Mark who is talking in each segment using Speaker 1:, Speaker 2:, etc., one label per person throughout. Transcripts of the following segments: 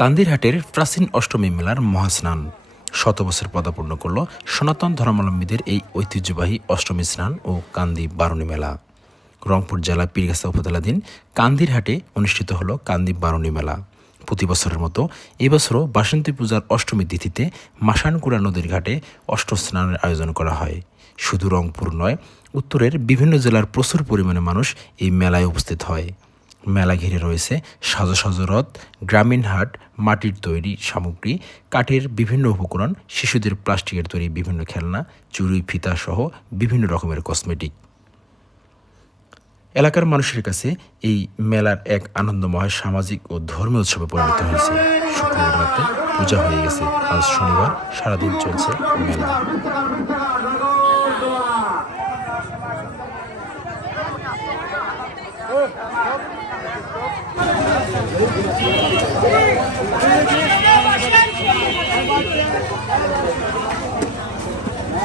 Speaker 1: কান্দিরহাটের প্রাচীন অষ্টমী মেলার মহাস্নান। শত বছর পদাপূর্ণ করল সনাতন ধর্মাবলম্বীদের এই ঐতিহ্যবাহী অষ্টমী স্নান ও কান্দি বারণী মেলা। রংপুর জেলা পীরগাছা উপজেলাধীন কান্দিরহাটে অনুষ্ঠিত হল কান্দি বারণী মেলা। প্রতি বছরের মতো এবছরও বাসন্তী পূজার অষ্টমী তিথিতে মাসানকুড়া নদীর ঘাটে অষ্ট স্নানের আয়োজন করা হয়। শুধু রংপুর নয়, উত্তরের বিভিন্ন জেলার প্রচুর পরিমাণে মানুষ এই মেলায় উপস্থিত হয়। মেলা ঘিরে রয়েছে সাজো সাজো রথ, গ্রামীণ হাট, মাটির তৈরি সামগ্রী, কাঠের বিভিন্ন উপকরণ, শিশুদের প্লাস্টিকের তৈরি বিভিন্ন খেলনা, চুড়ি, ফিতা সহ বিভিন্ন রকমের কসমেটিক। এলাকার মানুষের কাছে এই মেলার এক আনন্দময় সামাজিক ও ধর্মীয় উৎসবে পরিণত হয়েছে। শুক্রবার রাতে পূজা হয়ে গেছে। আজ শনিবার সারাদিন চলছে মেলা।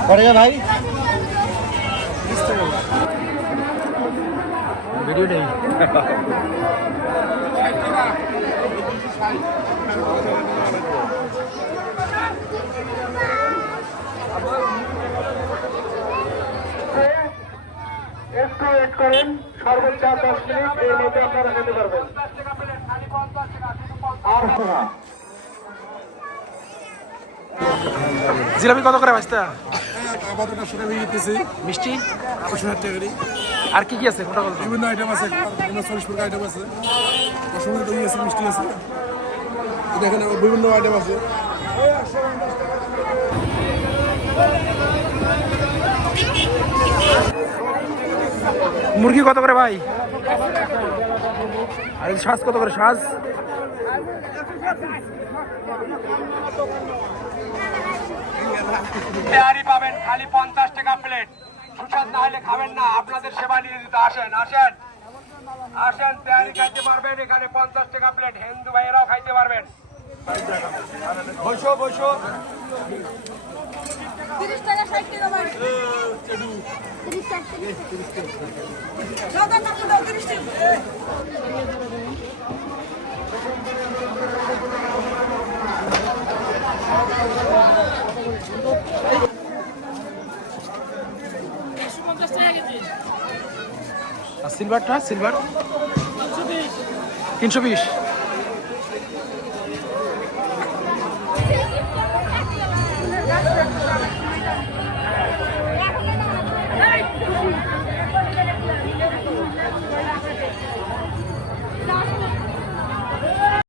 Speaker 2: পড়েগা ভাই।
Speaker 1: ভিডিও নেই।
Speaker 2: একটু ওয়েট করেন। সর্বোচ্চ আর দশ মিনিট এর মধ্যে আপনারা খেতে পারবেন। আর
Speaker 3: জিলাপি কত করে বাঁচতা মিষ্টি। আর কি কি আছে? কোনটা
Speaker 4: বিভিন্ন আইটেম আছে বিভিন্ন চল্লিশ প্রকার আইটেম আছে। রসগোল্লা দই আছে মিষ্টি আছে। এটা এখানে বিভিন্ন আইটেম আছে।
Speaker 3: মুরগি কত করে ভাই? আর এই শ্বাস কত করে শ্বাস
Speaker 5: তেহারি পাবেন খালি পঞ্চাশ টাকা প্লেট সুস্বাদ না হলে খাবেন না আপনাদের সেবা নিয়ে দিতে আসেন আসেন। আসেন তেহারি খাইতে পারবেন এখানে পঞ্চাশ টাকা প্লেট হিন্দু ভাইয়েরাও খাইতে পারবেন। বসো বসো।
Speaker 6: তিরিশ টাকা ষাট টাকা
Speaker 3: আর সিলভারটা সিলভার তিনশো বিশ।